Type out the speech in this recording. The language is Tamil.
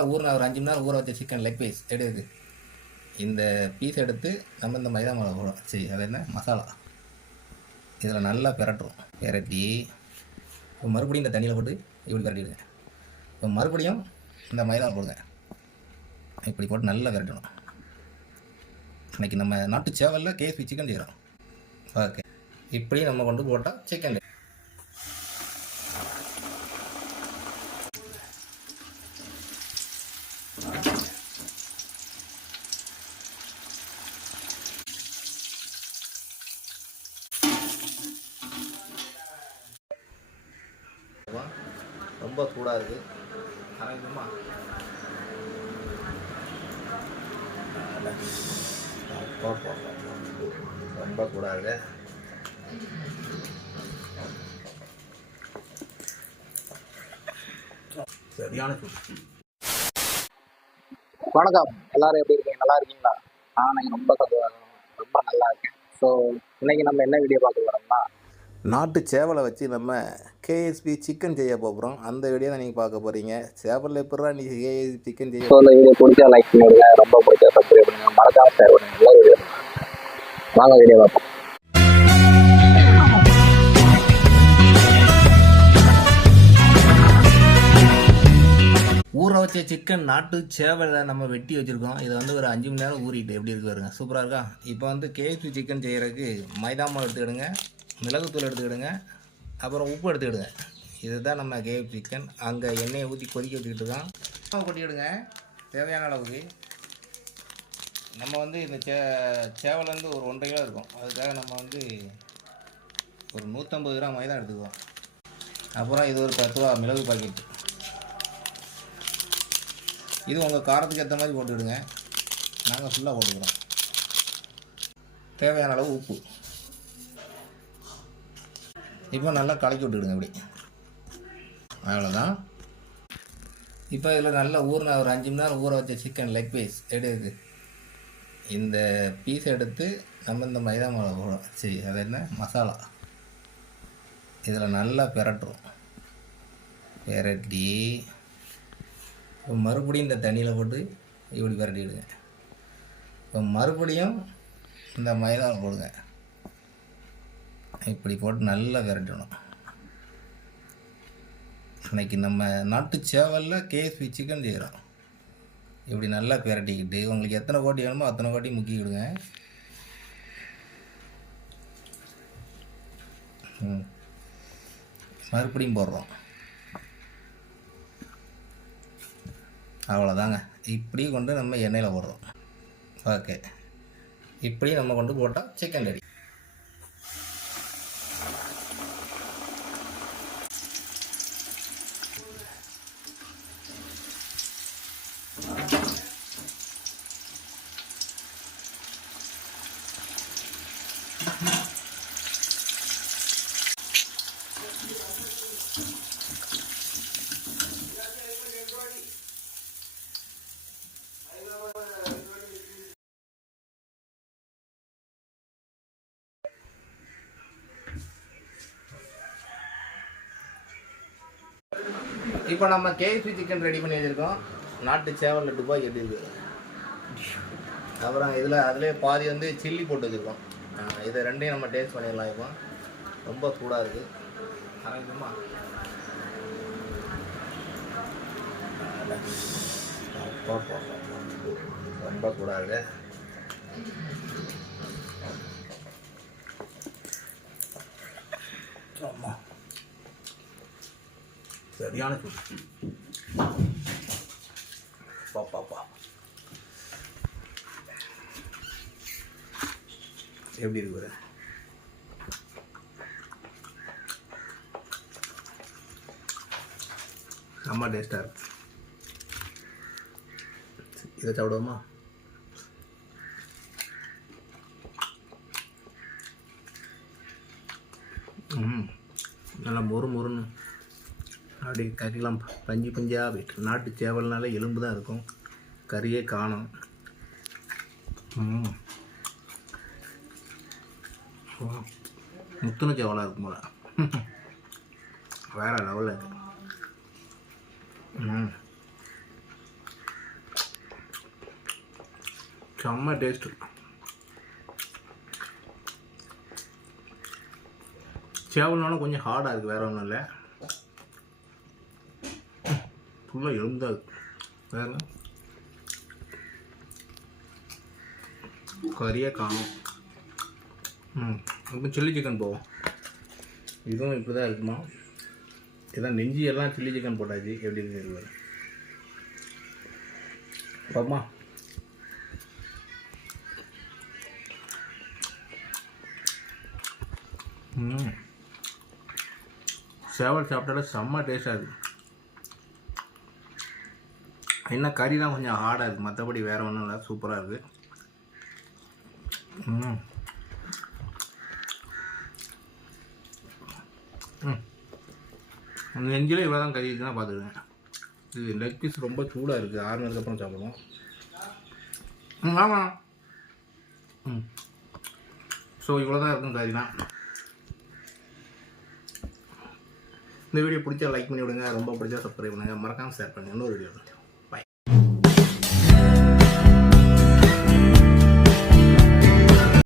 ஒரு 5 மணி நேரம் ஊற வச்ச சிக்கன் லெக் பீஸ் எடுக்குது. இந்த பீஸ் எடுத்து நம்ம இந்த மைதா மாவில் போடுறோம். சரி, அது என்ன மசாலா இதில் நல்லா பிரட்டுறோம். பிரட்டி மறுபடியும் இந்த தண்ணியில் போட்டு இப்படி பிரட்டிடுங்க. இப்போ மறுபடியும் இந்த மைதா போடுங்க. இப்படி போட்டு நல்லா விரட்டணும். இன்றைக்கி நம்ம நாட்டு சேவலில் கேஎஃப்சி சிக்கன் செய்கிறோம். ஓகே, இப்படி நம்ம கொண்டு போட்டால் சிக்கன் ரொம்ப சூடாக இருக்குது. கரெக்டுமா? ரொம்ப சூடாக இருக்கு. சரியான சூடு. வணக்கம், எல்லாரும் எப்படி இருக்கீங்க? நல்லா இருக்கீங்களா? நான் ரொம்ப ரொம்ப நல்லா இருக்கேன். ஸோ இன்னைக்கு நம்ம என்ன வீடியோ பார்க்க போகிறோம்னா, நாட்டு சேவலை வச்சு நம்ம கேஎஸ்பி சிக்கன் செய்ய போகிறோம். அந்த வீடியோ தான் நீங்கள் பார்க்க போகிறீங்க. சேவலில் எப்படா நீங்கள் கேஎஸ்பி சிக்கன் செய்ய. ஸோ இந்த வீடியோ பிடிச்சா லைக் பண்ணிவிடுங்க, ரொம்ப பிடிச்சா சப்ஸ்கிரைப் பண்ணுங்கள், மறக்காம ஷேர் பண்ணுங்கள். நல்ல வீடியோ. வாங்க வீடியோ பார்ப்போம். ஊற வச்ச சிக்கன் நாட்டு சேவலை நம்ம வெட்டி வச்சுருக்கோம். இதை வந்து ஒரு 5 மணி நேரம் ஊறிட்டு எப்படி இருக்கு பாருங்க, சூப்பராக இருக்கா? இப்போ வந்து கேஎஸ்பி சிக்கன் செய்கிறதுக்கு மைதா மாவு எடுத்துக்கிடுங்க, மிளகுத்தூள் எடுத்துக்கிடுங்க, அப்புறம் உப்பு எடுத்துக்கிடுங்க. இதுதான் நம்ம கேஎஃப்சி சிக்கன். அங்கே எண்ணெயை ஊற்றி கொதிக்க வச்சுக்கிட்டு இருக்கோம். கொட்டிக்கிடுங்க தேவையான அளவுக்கு. நம்ம வந்து இந்த சேவல் வந்து ஒரு 1.5 கிலோ இருக்கும். அதுக்காக நம்ம வந்து ஒரு 150 கிராம் மைதா எடுத்துக்குவோம். அப்புறம் இது ஒரு 10 ரூபா மிளகு பாக்கெட். இது உங்கள் காரத்துக்கு ஏற்ற மாதிரி போட்டுக்கிடுங்க. நாங்கள் ஃபுல்லாக போட்டுக்கிறோம். தேவையான அளவு உப்பு. இப்போ நல்லா கலக்கி விட்டுக்கிடுங்க இப்படி. அவ்வளோதான். இப்போ இதில் நல்லா ஊறின ஒரு 5 மணி நேரம் ஊற வச்ச சிக்கன் லெக் பீஸ் எடுக்குது. இந்த பீஸ் எடுத்து நம்ம இந்த மைதா மாவில் போடுறோம். சரி, அது என்ன மசாலா இதில் நல்லா பிரட்டுறோம். பிரட்டி மறுபடியும் இந்த தண்ணியில் போட்டு இப்படி பிரட்டிவிடுங்க. இப்போ மறுபடியும் இந்த மைதாவை போடுங்க. இப்படி போட்டு நல்லா விரட்டணும். இன்றைக்கி நம்ம நாட்டு சேவலில் கேஎஸ்பி சிக்கன் செய்கிறோம். இப்படி நல்லா பிரட்டிக்கிட்டு உங்களுக்கு எத்தனை கோட்டி வேணுமோ அத்தனை கோட்டி முக்கிக்கிடுங்க. மறுபடியும் போடுறோம். அவ்வளோதாங்க. இப்படி கொண்டு நம்ம எண்ணெயில் போடுறோம். ஓகே, இப்படி நம்ம கொண்டு போட்டால் சிக்கன் ரெடி. இப்போ நம்ம கேஎஃப்சி சிக்கன் ரெடி பண்ணி வச்சுருக்கோம். நாட்டு சேவலில் துபாய் எப்படி இருக்குது. அப்புறம் அதிலே பாதி வந்து சில்லி போட்டு வச்சுருக்கோம். இதை ரெண்டையும் நம்ம டேஸ்ட் பண்ணிடலாம். இப்போ ரொம்ப சூடாக இருக்குது. ஆரம்பிக்குமா? ரொம்ப சூடாக இருக்குது. ஆமாம், சரியான சூடு. பாப்பா எப்படி இருக்கு? செம்ம டேஸ்டாக இருக்கு. இதை சாப்பிடுவோமா? நல்லா மொறுன்னு அப்படி கறிலாம் பஞ்சு பஞ்சாக போயிட்டு. நாட்டு சேவல்னால எலும்பு தான் இருக்கும், கறியே காணும். முத்துன சேவலாக இருக்கும் போல. வேறு லெவலில் இருக்கு. செம்ம டேஸ்ட்டு. சேவல்னாலும் கொஞ்சம் ஹார்டாக இருக்குது, வேறு ஒன்றும் இல்லை. ஃபுல்லாக எலும்பு தான் இருக்குது. வேறு கறியே காணும். இப்போ சில்லி சிக்கன் போவோம். இதுவும் இப்படி தான் இருக்குமா? இதான் நெஞ்சி எல்லாம் சில்லி சிக்கன் போட்டாச்சு. எப்படி இருக்குது பாப்பா? சேவல் சாப்பிட்டாலும் செம்ம டேஸ்டாக இருக்குது. என்ன கறி தான் கொஞ்சம் ஹார்டாக இருக்குது, மற்றபடி வேறு ஒன்றும் இல்லை, சூப்பராக இருக்குது. அந்த நெஞ்சில் இவ்வளோ தான் கறி இருக்குன்னா பார்த்துக்குங்க. இது லெக் பீஸ் ரொம்ப சூடாக இருக்குது, ஆறுனதுக்கப்புறம் சாப்பிடுவோம். ஆமாம். ஸோ இவ்வளோ தான் இருக்கும் கறினா. இந்த வீடியோ பிடிச்சா லைக் பண்ணி விடுங்க, ரொம்ப பிடிச்சா சப்ஸ்கிரைப் பண்ணுங்கள், மறக்காமல் ஷேர் பண்ணுங்கள். இன்னொரு வீடியோ